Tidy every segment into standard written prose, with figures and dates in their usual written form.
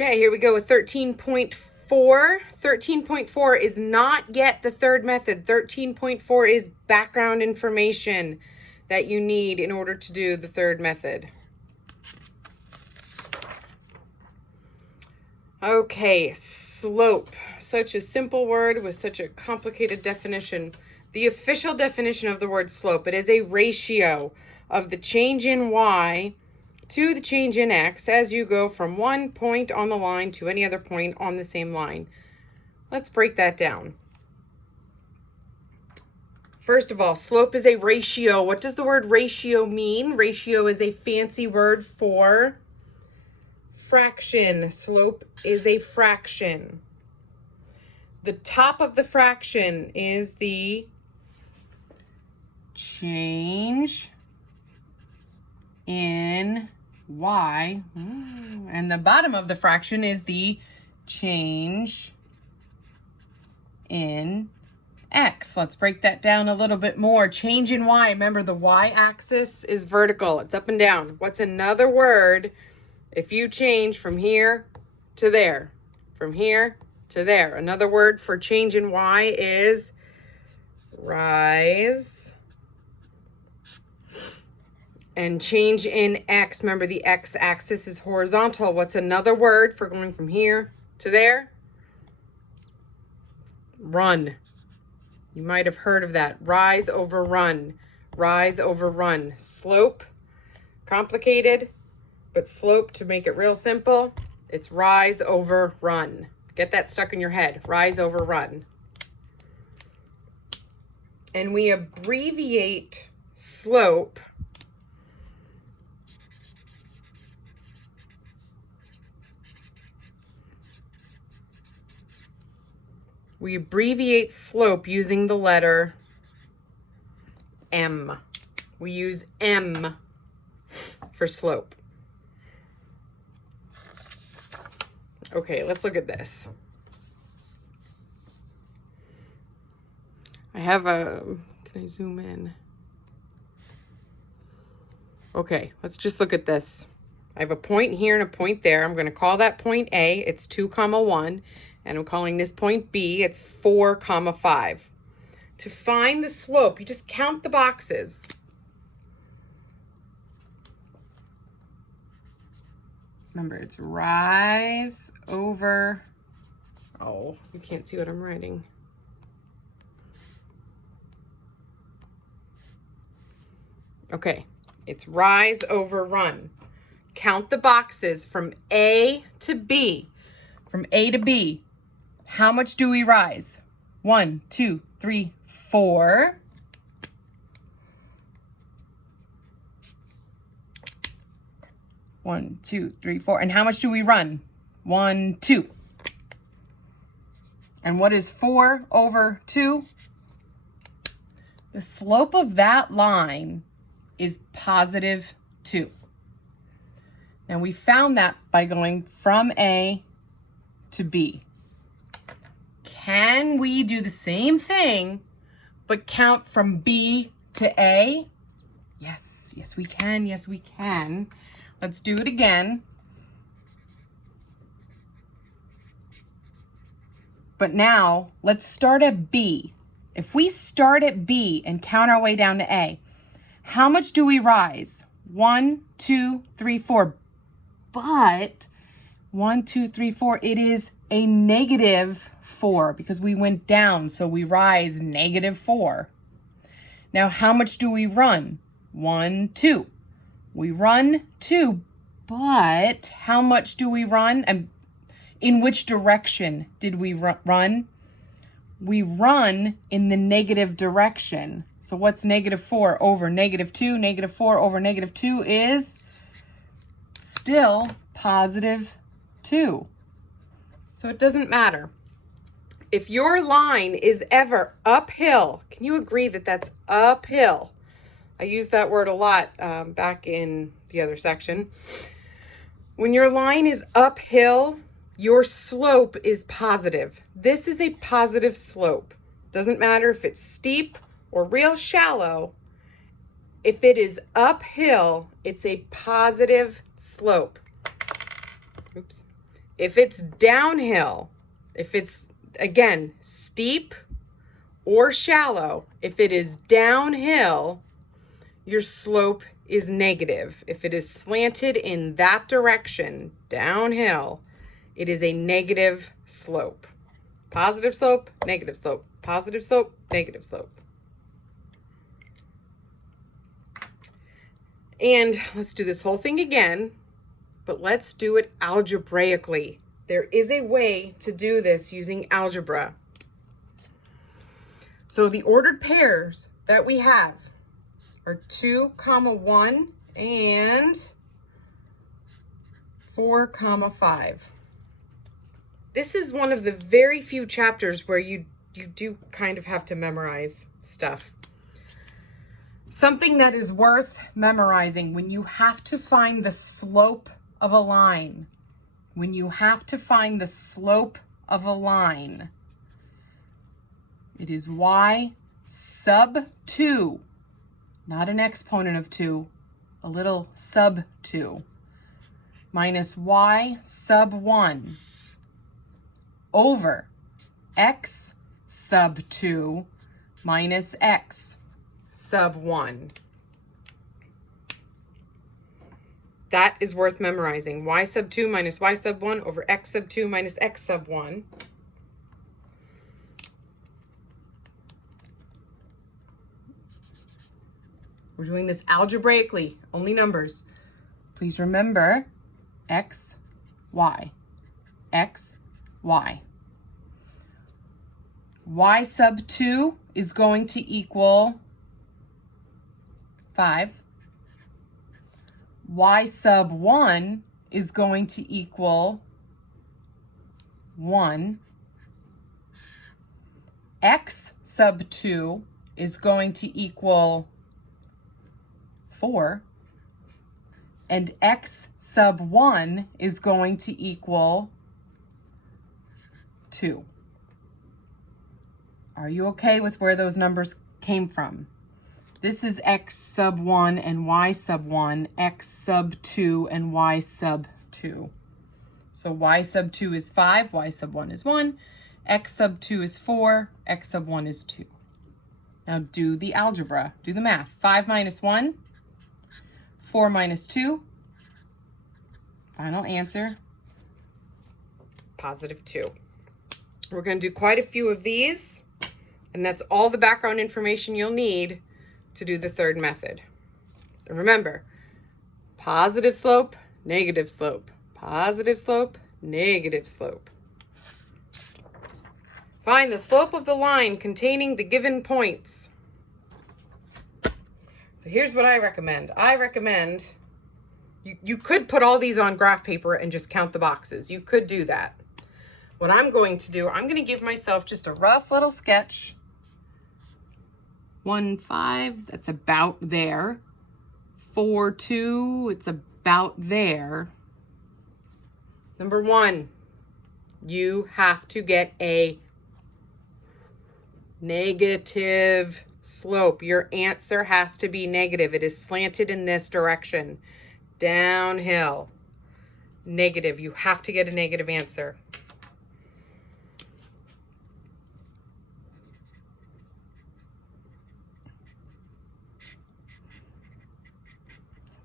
Okay, here we go with 13.4. 13.4 is not yet the third method. 13.4 is background information that you need in order to do the third method. Okay, slope. Such a simple word with such a complicated definition. The official definition of the word slope, it is a ratio of the change in y to the change in x as you go from one point on the line to any other point on the same line. Let's break that down. First of all, slope is a ratio. What does the word ratio mean? Ratio is a fancy word for fraction. Slope is a fraction. The top of the fraction is the change in y, and the bottom of the fraction is the change in x. Let's break that down a little bit more. Change in y. Remember, the y-axis is vertical. It's up and down. What's another word if you change from here to there? From here to there. Another word for change in y is rise. And change in x, remember the x-axis is horizontal. What's another word for going from here to there? Run. You might have heard of that. Rise over run. Rise over run. Slope, complicated, but slope, to make it real simple, it's rise over run. Get that stuck in your head. Rise over run. And we abbreviate slope using the letter M. We use M for slope. Okay, let's look at this. I have can I zoom in? Okay, let's just look at this. I have a point here and a point there. I'm going to call that point A. It's 2, 1. And I'm calling this point B. It's 4, 5. To find the slope, you just count the boxes. Remember, it's rise over... Oh, you can't see what I'm writing. Okay, it's rise over run. Count the boxes from A to B. From A to B. How much do we rise? 1, 2, 3, 4. One, 2, 3, 4. And how much do we run? 1, 2. And what is 4 over 2? The slope of that line is positive 2. And we found that by going from A to B. Can we do the same thing, but count from B to A? Yes, yes we can, yes we can. Let's do it again. But now, let's start at B. If we start at B and count our way down to A, how much do we rise? 1, 2, 3, 4. But 1, 2, 3, 4, it is a negative 4 because we went down, so we rise negative 4. Now, how much do we run? 1, 2. We run 2, but how much do we run? And in which direction did we run? We run in the negative direction. So what's negative 4 over negative 2? Negative 4 over negative 2 is still positive 2. So it doesn't matter. If your line is ever uphill, can you agree that that's uphill? I use that word a lot back in the other section. When your line is uphill, your slope is positive. This is a positive slope. Doesn't matter if it's steep or real shallow. If it is uphill, it's a positive slope. Oops. If it's downhill, if it's, again, steep or shallow, if it is downhill, your slope is negative. If it is slanted in that direction, downhill, it is a negative slope. Positive slope, negative slope, positive slope, negative slope. And let's do this whole thing again, but let's do it algebraically. There is a way to do this using algebra. So the ordered pairs that we have are 2, 1, and 4, 5. This is one of the very few chapters where you do kind of have to memorize stuff. Something that is worth memorizing when you have to find the slope of a line. When you have to find the slope of a line, it is y sub 2, not an exponent of 2, a little sub 2, minus y sub 1 over x sub 2 minus x sub 1. That is worth memorizing. Y sub 2 minus y sub 1 over x sub 2 minus x sub 1. We're doing this algebraically, only numbers. Please remember x, y, x, y. Y sub 2 is going to equal 5. Y sub 1 is going to equal 1. X sub 2 is going to equal 4. And x sub 1 is going to equal 2. Are you okay with where those numbers came from? This is x sub 1 and y sub 1, x sub 2 and y sub 2. So y sub 2 is 5, y sub 1 is 1, x sub 2 is 4, x sub 1 is 2. Now do the algebra, do the math. 5 minus 1, 4 minus 2, final answer, positive 2. We're going to do quite a few of these, and that's all the background information you'll need to do the third method. And remember, positive slope, negative slope, positive slope, negative slope. Find the slope of the line containing the given points. So here's what I recommend. I recommend, you could put all these on graph paper and just count the boxes. You could do that. What I'm going to do, I'm going to give myself just a rough little sketch. 1, 5, that's about there. 4, 2, it's about there. Number 1, you have to get a negative slope. Your answer has to be negative. It is slanted in this direction. Downhill. Negative. You have to get a negative answer.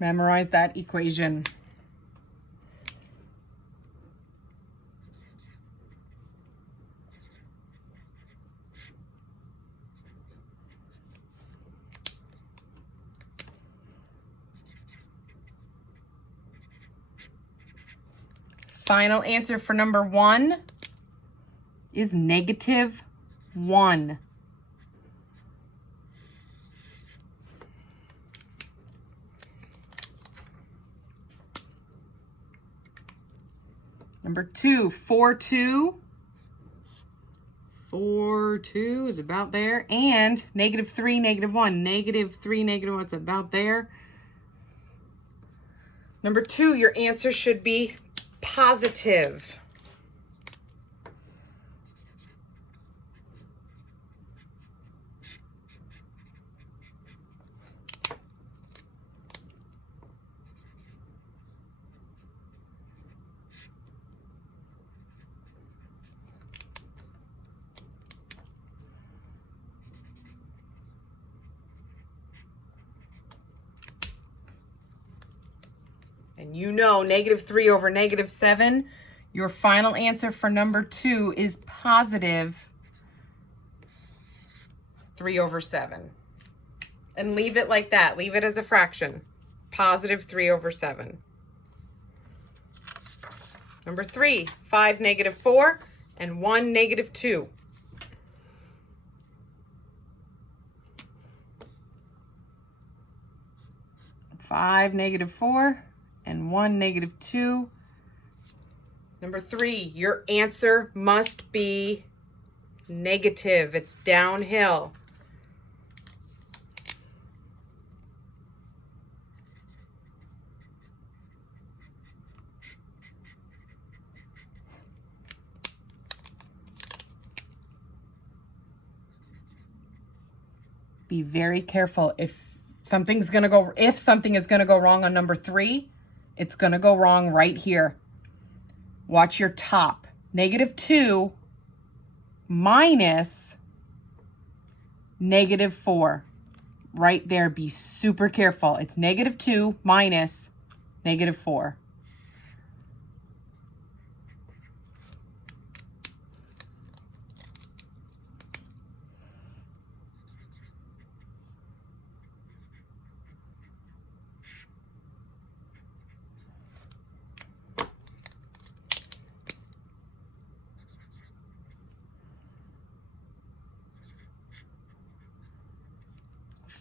Memorize that equation. Final answer for number 1 is negative 1. Number 2, 4, 2. 4, 2 is about there. And negative 3, negative 1. Negative 3, negative 1 is about there. Number 2, your answer should be positive. And you know -3 over -7, your final answer for number 2 is positive 3 over 7. And leave it like that. Leave it as a fraction. Positive 3 over 7. Number 3, 5 -4 and 1 -2. 5 -4 and 1 -2. Number 3, your answer must be negative. It's downhill. Be very careful. If something is going to go wrong on number 3, it's going to go wrong right here. Watch your top. -2 minus -4. Right there. Be super careful. It's -2 minus -4.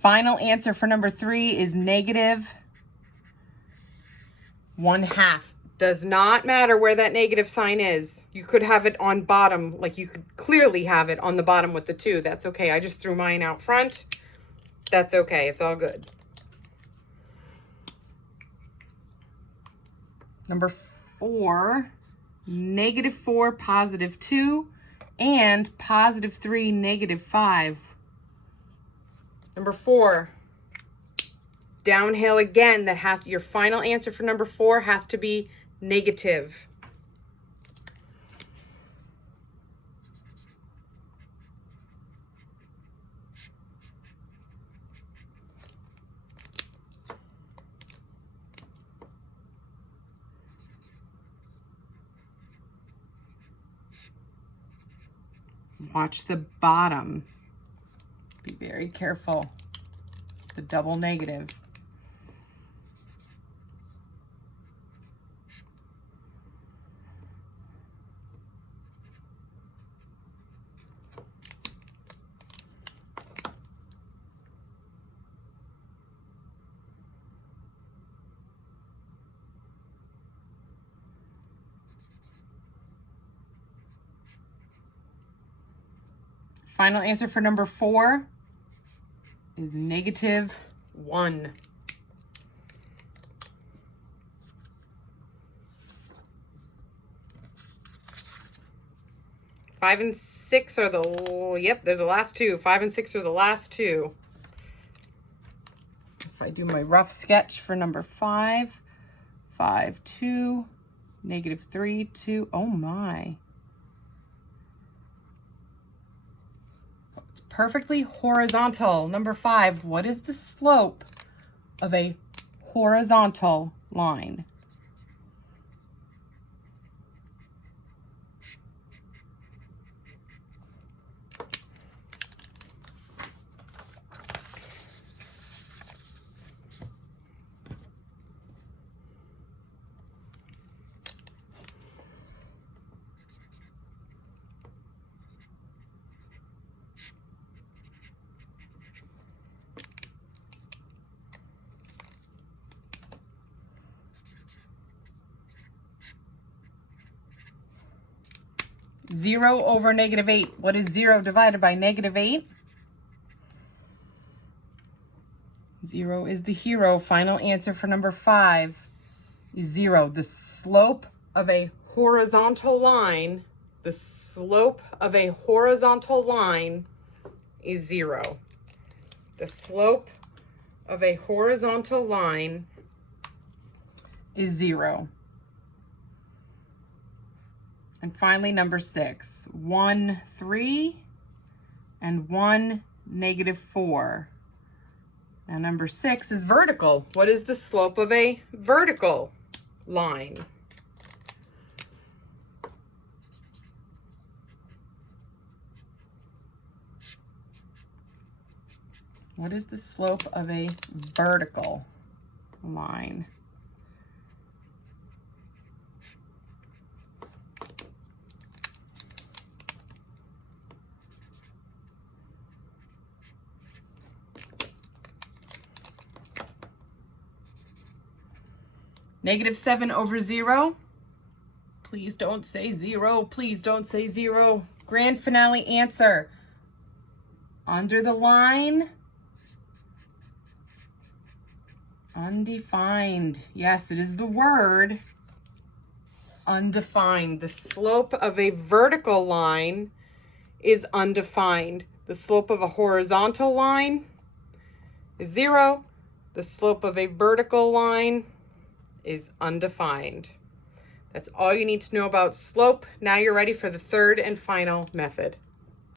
Final answer for number 3 is -1/2. Does not matter where that negative sign is. You could have it on bottom, like you could clearly have it on the bottom with the 2. That's okay. I just threw mine out front. That's okay. It's all good. Number 4, -4, +2, and +3, -5. Number 4, downhill again. Your final answer for number 4 has to be negative. Watch the bottom. Be very careful. The double negative. Final answer for number 4 is -1. 5 and 6 are they're the last 2. 5 and 6 are the last 2. If I do my rough sketch for number 5, 5, 2, -3, 2. Oh my. It's perfectly horizontal. Number 5, what is the slope of a horizontal line? Zero over -8. What is 0 divided by -8? 0 is the hero. Final answer for number 5 is 0. The slope of a horizontal line, the slope of a horizontal line is 0. The slope of a horizontal line is 0. And finally, number 6, 1, 3, and 1, -4. Now, number 6 is vertical. What is the slope of a vertical? line. What is the slope of a vertical line? -7/0. Please don't say 0. Please don't say 0. Grand finale answer. Under the line. Undefined. Yes, it is the word undefined. The slope of a vertical line is undefined. The slope of a horizontal line is 0. The slope of a vertical line is undefined. That's all you need to know about slope. Now you're ready for the third and final method.